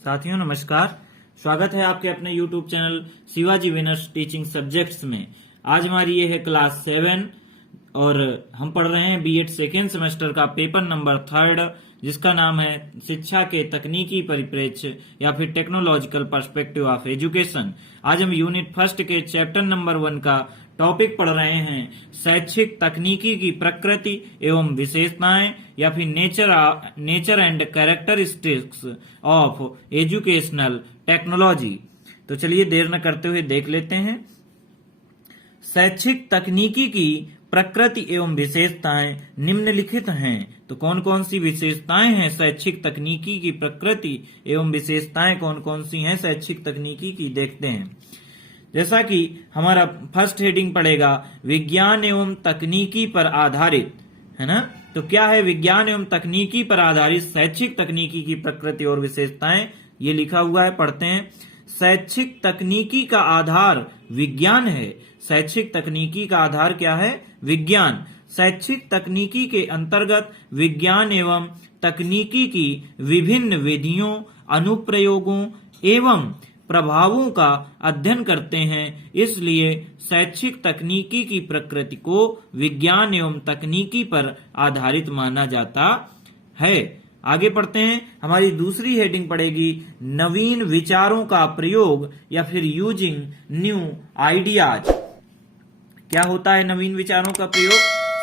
साथियों नमस्कार। स्वागत है आपके अपने YouTube channel Shivaji winners teaching subjects में। आज हमारी ये है क्लास 7 और हम पढ़ रहे हैं बीएड सेकेंड सेमेस्टर का पेपर नंबर 3 जिसका नाम है शिक्षा के तकनीकी परिप्रेक्ष्य या फिर टेक्नोलॉजिकल पर्सपेक्टिव ऑफ एजुकेशन। आज हम यूनिट फर्स्ट के चैप्टर नंबर 1 का टॉपिक पढ़ रहे हैं शैक्षिक तकनीकी की प्रकृति एवं विशेषताएं या फिर nature and characteristics of educational technology. तो चलिए देर न करते हुए देख लेते हैं। शैक्षिक तकनीकी की प्रकृति एवं विशेषताएं निम्नलिखित हैं। तो कौन कौन सी विशेषताएं हैं शैक्षिक तकनीकी की प्रकृति एवं विशेषताएं कौन कौन सी हैं शैक्षिक तकनीकी की, देखते हैं। जैसा कि हमारा फर्स्ट हेडिंग पड़ेगा विज्ञान एवं तकनीकी पर आधारित, है ना। तो क्या है विज्ञान एवं तकनीकी पर आधारित शैक्षिक तकनीकी की प्रकृति और विशेषताएं, ये लिखा हुआ है, पढ़ते हैं। शैक्षिक तकनीकी का आधार विज्ञान है। शैक्षिक तकनीकी का आधार क्या है? विज्ञान। शैक्षिक तकनीकी के अंतर्गत विज्ञान एवं तकनीकी की विभिन्न विधियों, अनुप्रयोगों एवं प्रभावों का अध्ययन करते हैं। इसलिए शैक्षिक तकनीकी की प्रकृति को विज्ञान एवं तकनीकी पर आधारित माना जाता है। आगे पढ़ते हैं। हमारी दूसरी हेडिंग पड़ेगी नवीन विचारों का प्रयोग या फिर यूजिंग न्यू आइडियाज। क्या होता है नवीन विचारों का प्रयोग?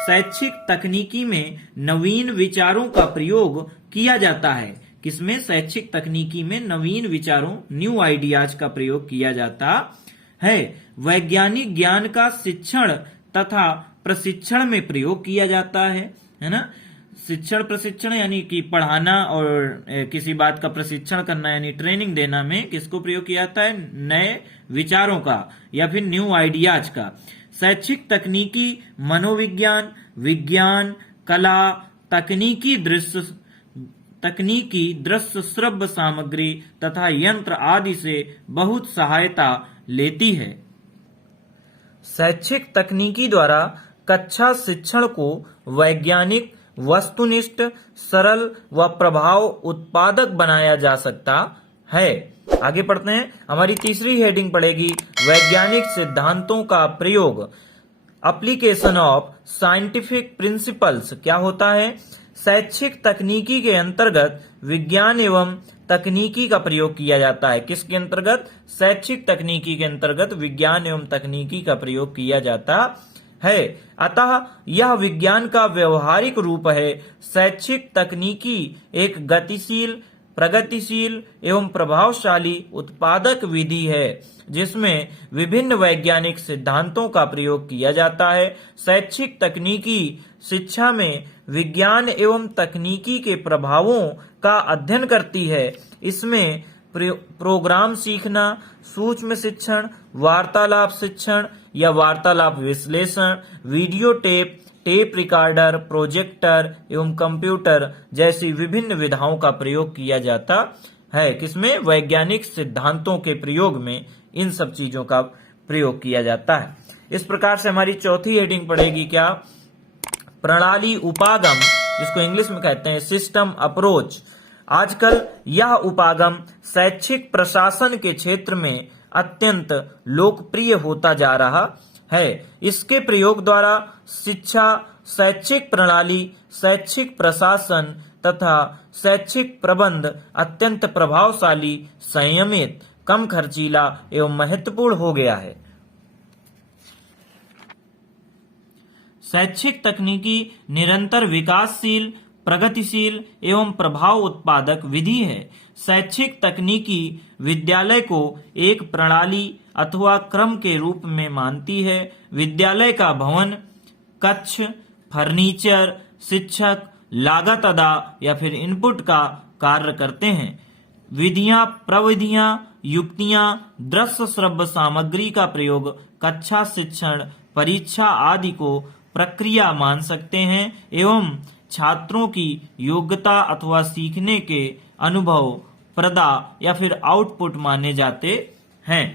शैक्षिक तकनीकी में नवीन विचारों का प्रयोग किया जाता है। किसमें? शैक्षिक तकनीकी में नवीन विचारों, न्यू आइडियाज का प्रयोग किया जाता है। वैज्ञानिक ज्ञान का शिक्षण तथा प्रशिक्षण में प्रयोग किया जाता है ना। शिक्षण प्रशिक्षण यानी कि पढ़ाना और किसी बात का प्रशिक्षण करना यानी ट्रेनिंग देना में किसको प्रयोग किया जाता है? नए विचारों का या फिर न्यू आइडियाज का। शैक्षिक तकनीकी मनोविज्ञान, विज्ञान, कला, तकनीकी दृश्य श्रव्य सामग्री तथा यंत्र आदि से बहुत सहायता लेती है। शैक्षिक तकनीकी द्वारा कक्षा शिक्षण को वैज्ञानिक, वस्तुनिष्ठ, सरल व प्रभाव उत्पादक बनाया जा सकता है। आगे पढ़ते हैं। हमारी तीसरी हेडिंग पड़ेगी वैज्ञानिक सिद्धांतों का प्रयोग, एप्लीकेशन ऑफ साइंटिफिक प्रिंसिपल्स। क्या होता है? शैक्षिक तकनीकी के अंतर्गत विज्ञान एवं तकनीकी का प्रयोग किया जाता है। किसके अंतर्गत? शैक्षिक तकनीकी के अंतर्गत विज्ञान एवं तकनीकी का प्रयोग किया जाता है। अतः यह विज्ञान का व्यवहारिक रूप है। शैक्षिक तकनीकी एक गतिशील, प्रगतिशील एवं प्रभावशाली उत्पादक विधि है जिसमें विभिन्न वैज्ञानिक सिद्धांतों का प्रयोग किया जाता है। शैक्षिक तकनीकी शिक्षा में विज्ञान एवं तकनीकी के प्रभावों का अध्ययन करती है। इसमें प्रोग्राम सीखना, सूक्ष्म शिक्षण, वार्तालाप शिक्षण या वार्तालाप विश्लेषण, video tape, tape recorder, projector एवं कंप्यूटर जैसी विभिन्न विधाओं का प्रयोग किया जाता है। किसमें? वैज्ञानिक सिद्धांतों के प्रयोग में इन सब चीजों का प्रयोग किया जाता है। इस प्रकार से हमारी चौथी हेडिंग पड़ेगी क्या? प्रणाली उपागम, जिसको इंग्लिश में कहते हैं सिस्टम अप्रोच। आजकल यह उपागम शैक्षिक प्रशासन के क्षेत्र में अत्यंत लोकप्रिय होता जा रहा है। इसके प्रयोग द्वारा शिक्षा, शैक्षिक प्रणाली, शैक्षिक प्रशासन तथा शैक्षिक प्रबंध अत्यंत प्रभावशाली, संयमित, कम खर्चीला एवं महत्वपूर्ण हो गया है। शैक्षिक तकनीकी निरंतर विकासशील, प्रगतिशील एवं प्रभाव उत्पादक विधि है। शैक्षिक तकनीकी विद्यालय को एक प्रणाली अथवा क्रम के रूप में मानती है। विद्यालय का भवन, कक्ष, फर्नीचर, शिक्षक, लागत अदा या फिर इनपुट का कार्य करते हैं। विधियां, प्रविधियां, युक्तियां, दृश्य श्रव्य सामग्री का प्रयोग कक्षा शिक्षण, परीक्षा आदि को प्रक्रिया मान सकते हैं एवं छात्रों की योग्यता अथवा सीखने के अनुभव, प्रदा या फिर आउटपुट माने जाते हैं।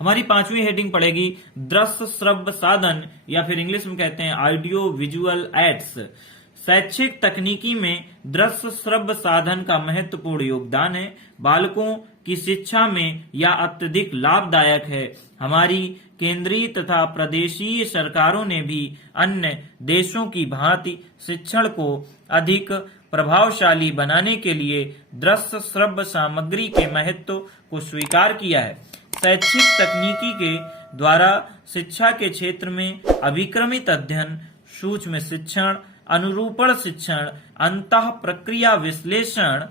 हमारी पांचवी हेडिंग पड़ेगी दृश्य श्रव्य साधन या फिर इंग्लिश में कहते हैं ऑडियो विजुअल एड्स। शैक्षिक तकनीकी में दृश्य श्रव्य साधन का महत्वपूर्ण योगदान है। बालकों की शिक्षा में यह अत्यधिक लाभदायक है। हमारी केंद्रीय तथा प्रदेशीय सरकारों ने भी अन्य देशों की भांति शिक्षण को अधिक प्रभावशाली बनाने के लिए दृश्य श्रव्य सामग्री के महत्व को स्वीकार किया है। शैक्षिक तकनीकी के द्वारा शिक्षा के क्षेत्र में अभिक्रमित अध्ययन, सूक्ष्म शिक्षण, अनुरूपण शिक्षण, अंतः प्रक्रिया विश्लेषण,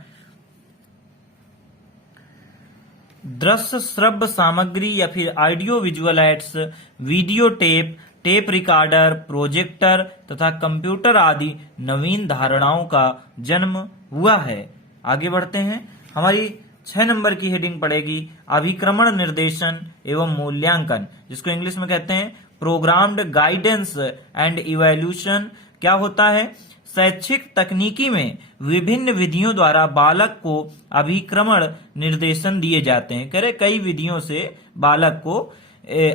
दृश्य श्रव्य सामग्री या फिर audio visual aids, video tape, tape recorder, projector तथा कंप्यूटर आदि नवीन धारणाओं का जन्म हुआ है। आगे बढ़ते हैं। हमारी 6 नंबर की हेडिंग पड़ेगी अभिक्रमण निर्देशन एवं मूल्यांकन, जिसको इंग्लिश में कहते हैं प्रोग्राम्ड गाइडेंस एंड इवैल्यूएशन। क्या होता है? शैक्षिक तकनीकी में विभिन्न विधियों द्वारा बालक को अभिक्रमण निर्देशन दिए जाते हैं। कह रहे कई विधियों से बालक को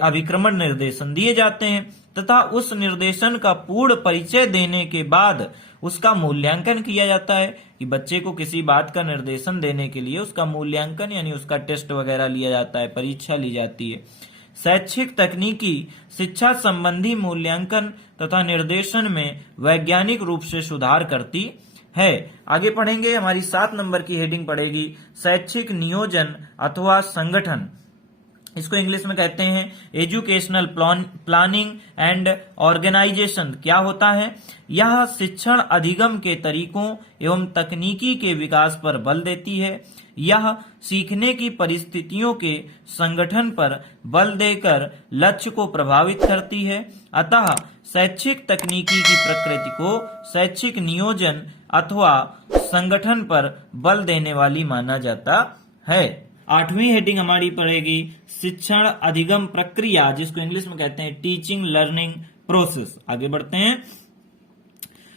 अभिक्रमण निर्देशन दिए जाते हैं तथा उस निर्देशन का पूर्ण परिचय देने के बाद उसका मूल्यांकन किया जाता है कि बच्चे को किसी बात का निर्देशन देने के लिए उसका मूल्यांकन यानी उसका टेस्ट वगैरह लिया जाता है, परीक्षा ली जाती है। शैक्षिक तकनीकी शिक्षा संबंधी मूल्यांकन तथा निर्देशन में वैज्ञानिक रूप से सुधार करती है। आगे पढ़ेंगे। हमारी 7 नंबर की हेडिंग पड़ेगी शैक्षिक नियोजन अथवा संगठन। इसको इंग्लिश में कहते हैं एजुकेशनल प्लानिंग एंड ऑर्गेनाइजेशन। क्या होता है? यह शिक्षण अधिगम के तरीकों एवं तकनीकी के विकास पर बल देती है। यह सीखने की परिस्थितियों के संगठन पर बल देकर लक्ष्य को प्रभावित करती है। अतः शैक्षिक तकनीकी की प्रकृति को शैक्षिक नियोजन अथवा संगठन पर बल देने वाली माना जाता है। 8वीं हेडिंग हमारी पड़ेगी शिक्षण अधिगम प्रक्रिया, जिसको इंग्लिश में कहते हैं टीचिंग लर्निंग प्रोसेस। आगे बढ़ते हैं।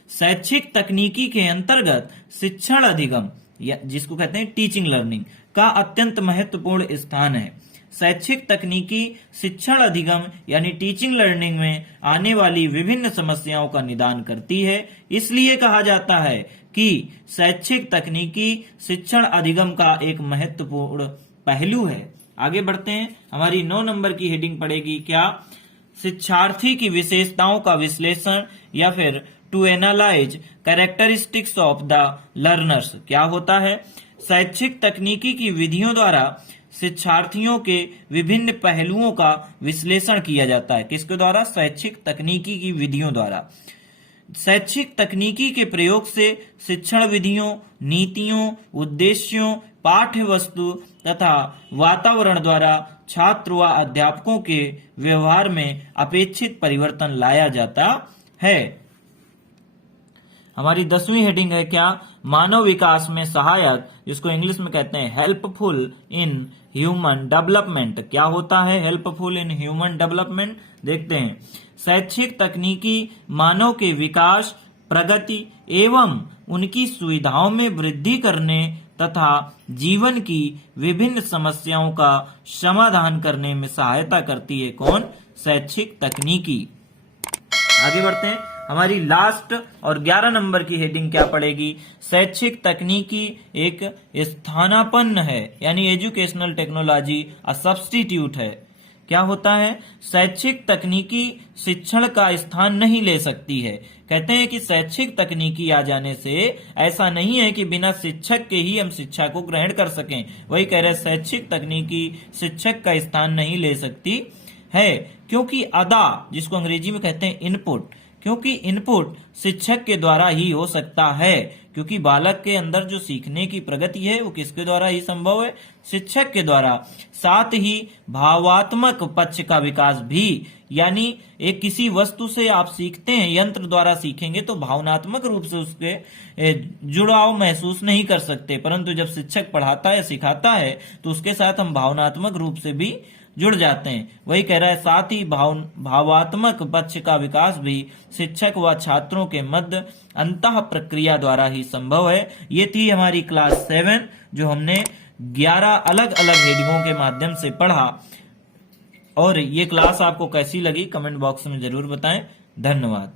शैक्षिक तकनीकी के अंतर्गत शिक्षण अधिगम जिसको कहते हैं टीचिंग लर्निंग का अत्यंत महत्वपूर्ण स्थान है। शैक्षिक तकनीकी शिक्षण अधिगम यानी टीचिंग लर्निंग में आने वाली विभिन्न समस्याओं का निदान करती है। इसलिए कहा जाता है कि शैक्षिक तकनीकी शिक्षण अधिगम का एक महत्वपूर्ण पहलू है। आगे बढ़ते हैं। हमारी 9 नंबर की हेडिंग पड़ेगी क्या? शिक्षार्थी की विशेषताओं का विश्लेषण या फिर to analyse characteristics of the learners. क्या होता है? शैक्षिक तकनीकी की विधियों द्वारा शिक्षार्थियों के विभिन्न पहलुओं का विश्लेषण किया जाता है। किसके द्वारा? शैक्षिक तकनीकी की विधियों द्वारा। शैक्षिक तकनीकी के प्रयोग से शिक्षण विधियों, नीतियों, उद्देश्यों, पाठ्य वस्तु तथा वातावरण द्वारा छात्र व अध्यापकों के व्यवहार में अपेक्षित परिवर्तन लाया जाता है। हमारी 10वीं हेडिंग है क्या? मानव विकास में सहायक, जिसको इंग्लिश में कहते हैं हेल्पफुल इन ह्यूमन डेवलपमेंट। क्या होता है हेल्पफुल इन ह्यूमन डेवलपमेंट? देखते हैं। शैक्षिक तकनीकी मानव के विकास, प्रगति एवं उनकी सुविधाओं में वृद्धि करने तथा जीवन की विभिन्न समस्याओं का समाधान करने में सहायता करती है। कौन? शैक्षिक तकनीकी। आगे बढ़ते हैं। हमारी लास्ट और 11 नंबर की हेडिंग क्या पड़ेगी? शैक्षिक तकनीकी एक स्थानापन्न है यानी एजुकेशनल टेक्नोलॉजी अ सब्स्टिट्यूट है। क्या होता है? शैक्षिक तकनीकी शिक्षण का स्थान नहीं ले सकती है। कहते हैं कि शैक्षिक तकनीकी आ जाने से ऐसा नहीं है कि बिना शिक्षक के ही हम शिक्षा को ग्रहण कर सकें। वही कह रहे शैक्षिक तकनीकी शिक्षक का स्थान नहीं ले सकती है, क्योंकि अदा जिसको अंग्रेजी में कहते हैं इनपुट, क्योंकि इनपुट शिक्षक के द्वारा ही हो सकता है। क्योंकि बालक के अंदर जो सीखने की प्रगति है वो किसके द्वारा ही संभव है? शिक्षक के द्वारा। साथ ही भावात्मक पक्ष का विकास भी, यानी एक किसी वस्तु से आप सीखते हैं, यंत्र द्वारा सीखेंगे तो भावनात्मक रूप से उसके जुड़ाव महसूस नहीं कर सकते, परंतु जब शिक्षक पढ़ाता है, सिखाता है तो उसके साथ हम भावनात्मक रूप से भी जुड़ जाते हैं। वही कह रहा है साथ ही भावात्मक पक्ष का विकास भी शिक्षक व छात्रों के मध्य अंतः प्रक्रिया द्वारा ही संभव है। ये थी हमारी क्लास 7 जो हमने 11 अलग अलग हेडिंगों के माध्यम से पढ़ा। और ये क्लास आपको कैसी लगी कमेंट बॉक्स में जरूर बताएं। धन्यवाद।